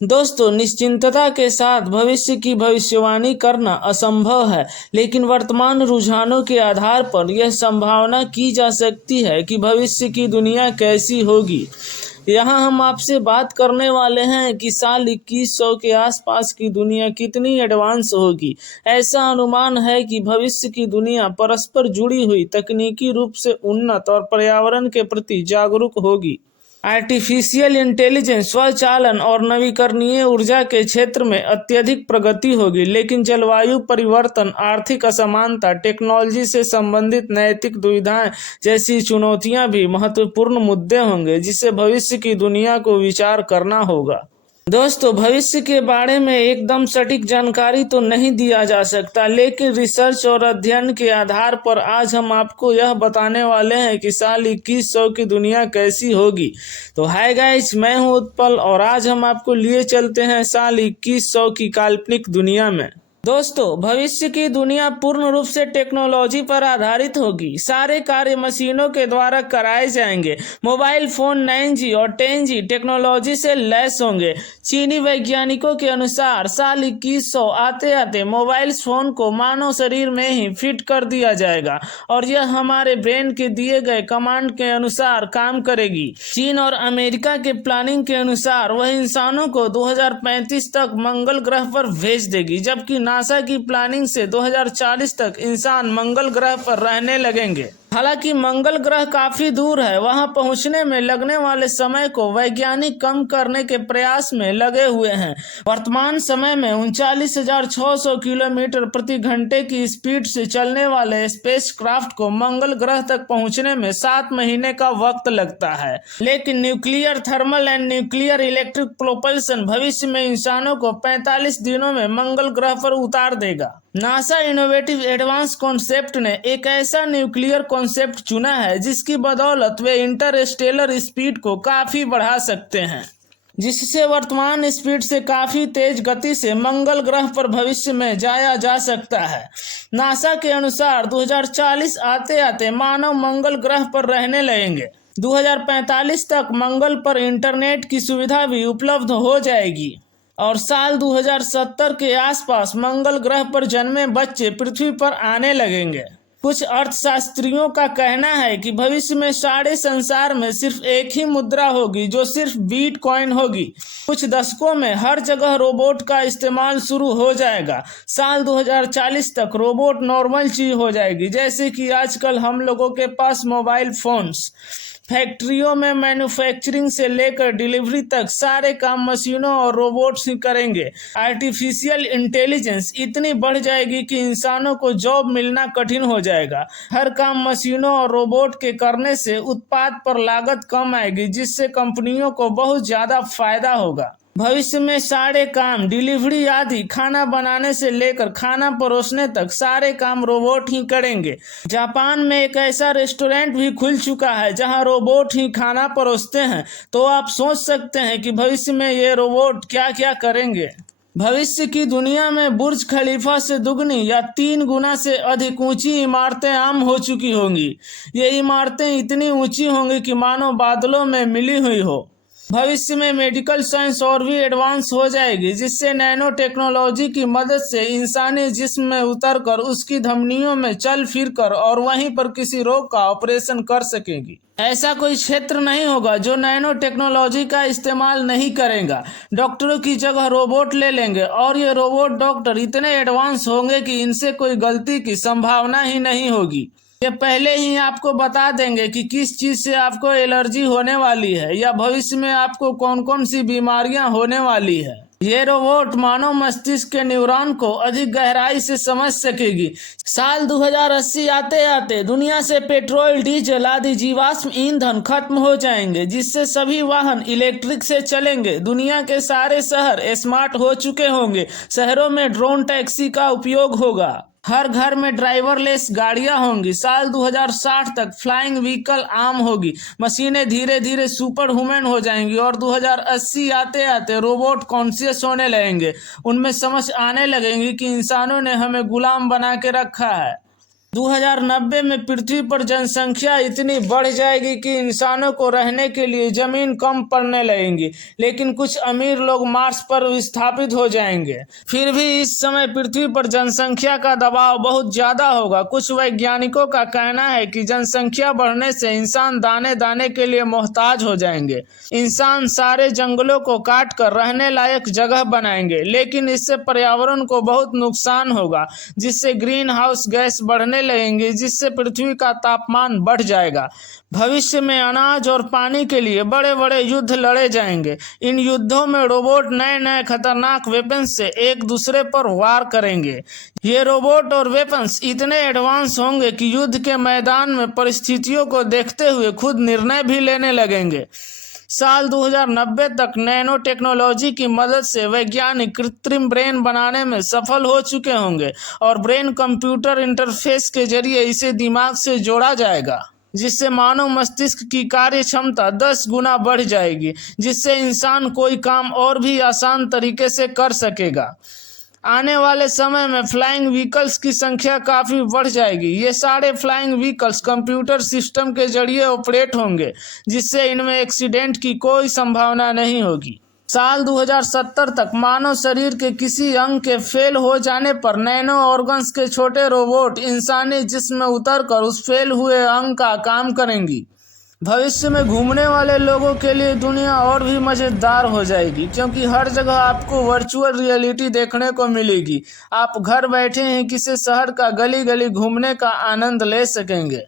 दोस्तों, निश्चिंतता के साथ भविष्य की भविष्यवाणी करना असंभव है, लेकिन वर्तमान रुझानों के आधार पर यह संभावना की जा सकती है कि भविष्य की दुनिया कैसी होगी। यहाँ हम आपसे बात करने वाले हैं कि साल 2100 के आसपास की दुनिया कितनी एडवांस होगी। ऐसा अनुमान है कि भविष्य की दुनिया परस्पर जुड़ी हुई, तकनीकी रूप से उन्नत और पर्यावरण के प्रति जागरूक होगी। आर्टिफिशियल इंटेलिजेंस, स्वचालन और नवीकरणीय ऊर्जा के क्षेत्र में अत्यधिक प्रगति होगी, लेकिन जलवायु परिवर्तन, आर्थिक असमानता, टेक्नोलॉजी से संबंधित नैतिक दुविधाएं जैसी चुनौतियां भी महत्वपूर्ण मुद्दे होंगे जिसे भविष्य की दुनिया को विचार करना होगा। दोस्तों, भविष्य के बारे में एकदम सटीक जानकारी तो नहीं दिया जा सकता, लेकिन रिसर्च और अध्ययन के आधार पर आज हम आपको यह बताने वाले हैं कि साल 2100 की दुनिया कैसी होगी। तो हाय गाइस, मैं हूं उत्पल और आज हम आपको लिए चलते हैं साल 2100 की काल्पनिक दुनिया में। दोस्तों, भविष्य की दुनिया पूर्ण रूप से टेक्नोलॉजी पर आधारित होगी। सारे कार्य मशीनों के द्वारा कराए जाएंगे। मोबाइल फोन 9G और 10G टेक्नोलॉजी से लैस होंगे। चीनी वैज्ञानिकों के अनुसार साल 2100 आते आते मोबाइल फोन को मानव शरीर में ही फिट कर दिया जाएगा और यह हमारे ब्रेन के दिए गए कमांड के अनुसार काम करेगी। चीन और अमेरिका के प्लानिंग के अनुसार वह इंसानों को 2035 तक मंगल ग्रह पर भेज देगी, जबकि नासा की प्लानिंग से 2040 तक इंसान मंगल ग्रह पर रहने लगेंगे। हालांकि मंगल ग्रह काफी दूर है, वहां पहुंचने में लगने वाले समय को वैज्ञानिक कम करने के प्रयास में लगे हुए हैं। वर्तमान समय में 39,600 किलोमीटर प्रति घंटे की स्पीड से चलने वाले स्पेसक्राफ्ट को मंगल ग्रह तक पहुंचने में 7 महीने का वक्त लगता है, लेकिन nuclear thermal and nuclear electric propulsion भविष्य में इंसानों को 45 दिनों में मंगल ग्रह पर उतार देगा। नासा इनोवेटिव एडवांस कॉन्सेप्ट ने एक ऐसा न्यूक्लियर कॉन्सेप्ट चुना है जिसकी बदौलत वे इंटरस्टेलर स्पीड को काफी बढ़ा सकते हैं, जिससे वर्तमान स्पीड से काफी तेज गति से मंगल ग्रह पर भविष्य में जाया जा सकता है। नासा के अनुसार 2040 आते आते मानव मंगल ग्रह पर रहने लगेंगे। 2045 तक मंगल पर इंटरनेट की सुविधा भी उपलब्ध हो जाएगी और साल 2070 के आसपास मंगल ग्रह पर जन्मे बच्चे पृथ्वी पर आने लगेंगे। कुछ अर्थशास्त्रियों का कहना है कि भविष्य में सारे संसार में सिर्फ एक ही मुद्रा होगी जो सिर्फ बिटकॉइन होगी। कुछ दशकों में हर जगह रोबोट का इस्तेमाल शुरू हो जाएगा। साल 2040 तक रोबोट नॉर्मल चीज हो जाएगी, जैसे कि आजकल हम लोगों के पास मोबाइल फोन्स। फैक्ट्रियों में मैन्युफैक्चरिंग से लेकर डिलीवरी तक सारे काम मशीनों और रोबोट्स ही करेंगे। आर्टिफिशियल इंटेलिजेंस इतनी बढ़ जाएगी कि इंसानों को जॉब मिलना कठिन हो जाएगा। हर काम मशीनों और रोबोट के करने से उत्पाद पर लागत कम आएगी, जिससे कंपनियों को बहुत ज्यादा फायदा होगा। भविष्य में सारे काम, डिलीवरी आदि, खाना बनाने से लेकर खाना परोसने तक सारे काम रोबोट ही करेंगे। जापान में एक ऐसा रेस्टोरेंट भी खुल चुका है जहां रोबोट ही खाना परोसते हैं। तो आप सोच सकते हैं कि भविष्य में ये रोबोट क्या क्या करेंगे। भविष्य की दुनिया में बुर्ज खलीफा से दुगनी या 3 गुना से अधिक ऊंची इमारतें आम हो चुकी होंगी। ये इमारतें इतनी ऊंची होंगी कि मानो बादलों में मिली हुई हो। भविष्य में मेडिकल साइंस और भी एडवांस हो जाएगी, जिससे नैनो टेक्नोलॉजी की मदद से इंसानी जिस्म में उतरकर उसकी धमनियों में चल फिर कर और वहीं पर किसी रोग का ऑपरेशन कर सकेगी। ऐसा कोई क्षेत्र नहीं होगा जो नैनो टेक्नोलॉजी का इस्तेमाल नहीं करेगा। डॉक्टरों की जगह रोबोट ले लेंगे और ये रोबोट डॉक्टर इतने एडवांस होंगे कि इनसे कोई गलती की संभावना ही नहीं होगी। ये पहले ही आपको बता देंगे कि किस चीज से आपको एलर्जी होने वाली है या भविष्य में आपको कौन कौन सी बीमारियां होने वाली है। ये रोबोट मानव मस्तिष्क के न्यूरॉन को अधिक गहराई से समझ सकेगी। साल 2080 आते आते दुनिया से पेट्रोल, डीजल आदि जीवाश्म ईंधन खत्म हो जाएंगे, जिससे सभी वाहन इलेक्ट्रिक से चलेंगे। दुनिया के सारे शहर स्मार्ट हो चुके होंगे। शहरों में ड्रोन टैक्सी का उपयोग होगा। हर घर में ड्राइवरलेस गाड़ियां होंगी। साल 2060 तक फ्लाइंग व्हीकल आम होगी। मशीनें धीरे धीरे सुपर ह्यूमन हो जाएंगी और 2080 आते आते रोबोट कॉन्शियस होने लगेंगे। उनमें समझ आने लगेंगी कि इंसानों ने हमें गुलाम बना के रखा है। 2090 में पृथ्वी पर जनसंख्या इतनी बढ़ जाएगी कि इंसानों को रहने के लिए जमीन कम पड़ने लगेंगी, लेकिन कुछ अमीर लोग मार्स पर विस्थापित हो जाएंगे। फिर भी इस समय पृथ्वी पर जनसंख्या का दबाव बहुत ज्यादा होगा। कुछ वैज्ञानिकों का कहना है कि जनसंख्या बढ़ने से इंसान दाने दाने के लिए मोहताज हो जाएंगे। इंसान सारे जंगलों को काट कर रहने लायक जगह बनाएंगे, लेकिन इससे पर्यावरण को बहुत नुकसान होगा, जिससे ग्रीन हाउस गैस बढ़ने लगेंगे, जिससे पृथ्वी का तापमान बढ़ जाएगा। भविष्य में अनाज और पानी के लिए बड़े बड़े युद्ध लड़े जाएंगे। इन युद्धों में रोबोट नए नए खतरनाक वेपन्स से एक दूसरे पर वार करेंगे। ये रोबोट और वेपन्स इतने एडवांस होंगे कि युद्ध के मैदान में परिस्थितियों को देखते हुए खुद निर्णय भी लेने लगेंगे। साल 2090 तक नैनो टेक्नोलॉजी की मदद से वैज्ञानिक कृत्रिम ब्रेन बनाने में सफल हो चुके होंगे और ब्रेन कंप्यूटर इंटरफेस के जरिए इसे दिमाग से जोड़ा जाएगा, जिससे मानव मस्तिष्क की कार्य क्षमता 10 गुना बढ़ जाएगी, जिससे इंसान कोई काम और भी आसान तरीके से कर सकेगा। आने वाले समय में फ्लाइंग व्हीकल्स की संख्या काफ़ी बढ़ जाएगी। ये सारे फ्लाइंग व्हीकल्स कंप्यूटर सिस्टम के जरिए ऑपरेट होंगे, जिससे इनमें एक्सीडेंट की कोई संभावना नहीं होगी। साल 2070 तक मानव शरीर के किसी अंग के फेल हो जाने पर नैनो ऑर्गन्स के छोटे रोबोट इंसानी जिस्म में उतरकर उस फेल हुए अंग का काम करेंगी। भविष्य में घूमने वाले लोगों के लिए दुनिया और भी मज़ेदार हो जाएगी, क्योंकि हर जगह आपको वर्चुअल रियलिटी देखने को मिलेगी। आप घर बैठे ही किसी शहर का गली गली घूमने का आनंद ले सकेंगे।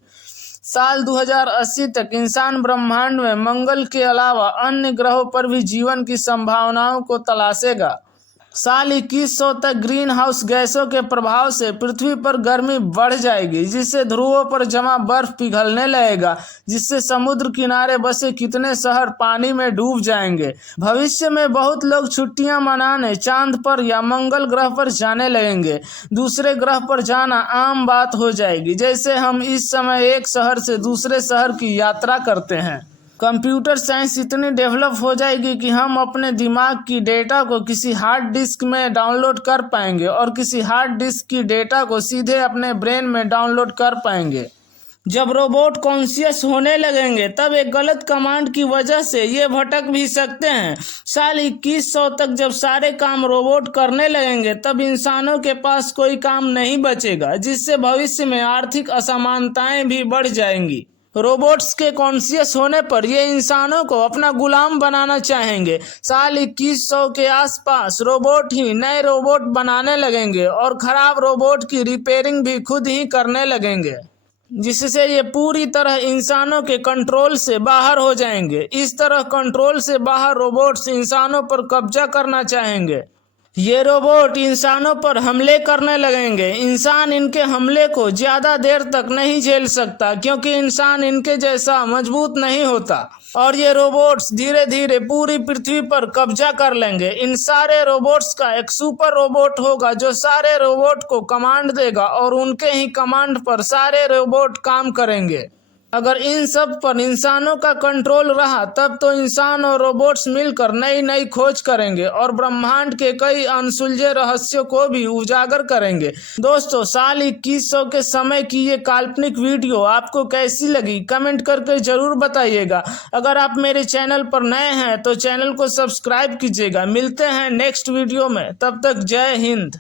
साल 2080 तक इंसान ब्रह्मांड में मंगल के अलावा अन्य ग्रहों पर भी जीवन की संभावनाओं को तलाशेगा। साल 2100 तक ग्रीन हाउस गैसों के प्रभाव से पृथ्वी पर गर्मी बढ़ जाएगी, जिससे ध्रुवों पर जमा बर्फ पिघलने लगेगा, जिससे समुद्र किनारे बसे कितने शहर पानी में डूब जाएंगे। भविष्य में बहुत लोग छुट्टियां मनाने चांद पर या मंगल ग्रह पर जाने लगेंगे। दूसरे ग्रह पर जाना आम बात हो जाएगी, जैसे हम इस समय एक शहर से दूसरे शहर की यात्रा करते हैं। कंप्यूटर साइंस इतनी डेवलप हो जाएगी कि हम अपने दिमाग की डेटा को किसी हार्ड डिस्क में डाउनलोड कर पाएंगे और किसी हार्ड डिस्क की डेटा को सीधे अपने ब्रेन में डाउनलोड कर पाएंगे। जब रोबोट कॉन्शियस होने लगेंगे तब एक गलत कमांड की वजह से ये भटक भी सकते हैं। साल 2100 तक जब सारे काम रोबोट करने लगेंगे तब इंसानों के पास कोई काम नहीं बचेगा, जिससे भविष्य में आर्थिक असमानताएं भी बढ़ जाएंगी। रोबोट्स के कॉन्शियस होने पर ये इंसानों को अपना गुलाम बनाना चाहेंगे। साल 2100 के आसपास रोबोट ही नए रोबोट बनाने लगेंगे और खराब रोबोट की रिपेयरिंग भी खुद ही करने लगेंगे, जिससे ये पूरी तरह इंसानों के कंट्रोल से बाहर हो जाएंगे। इस तरह कंट्रोल से बाहर रोबोट्स इंसानों पर कब्जा करना चाहेंगे। ये रोबोट इंसानों पर हमले करने लगेंगे। इंसान इनके हमले को ज़्यादा देर तक नहीं झेल सकता, क्योंकि इंसान इनके जैसा मजबूत नहीं होता और ये रोबोट्स धीरे धीरे पूरी पृथ्वी पर कब्जा कर लेंगे। इन सारे रोबोट्स का एक सुपर रोबोट होगा जो सारे रोबोट को कमांड देगा और उनके ही कमांड पर सारे रोबोट काम करेंगे। अगर इन सब पर इंसानों का कंट्रोल रहा तब तो इंसान और रोबोट्स मिलकर नई नई खोज करेंगे और ब्रह्मांड के कई अनसुलझे रहस्यों को भी उजागर करेंगे। दोस्तों, साल 2100 के समय की ये काल्पनिक वीडियो आपको कैसी लगी कमेंट करके जरूर बताइएगा। अगर आप मेरे चैनल पर नए हैं तो चैनल को सब्सक्राइब कीजिएगा। मिलते हैं नेक्स्ट वीडियो में, तब तक जय हिंद।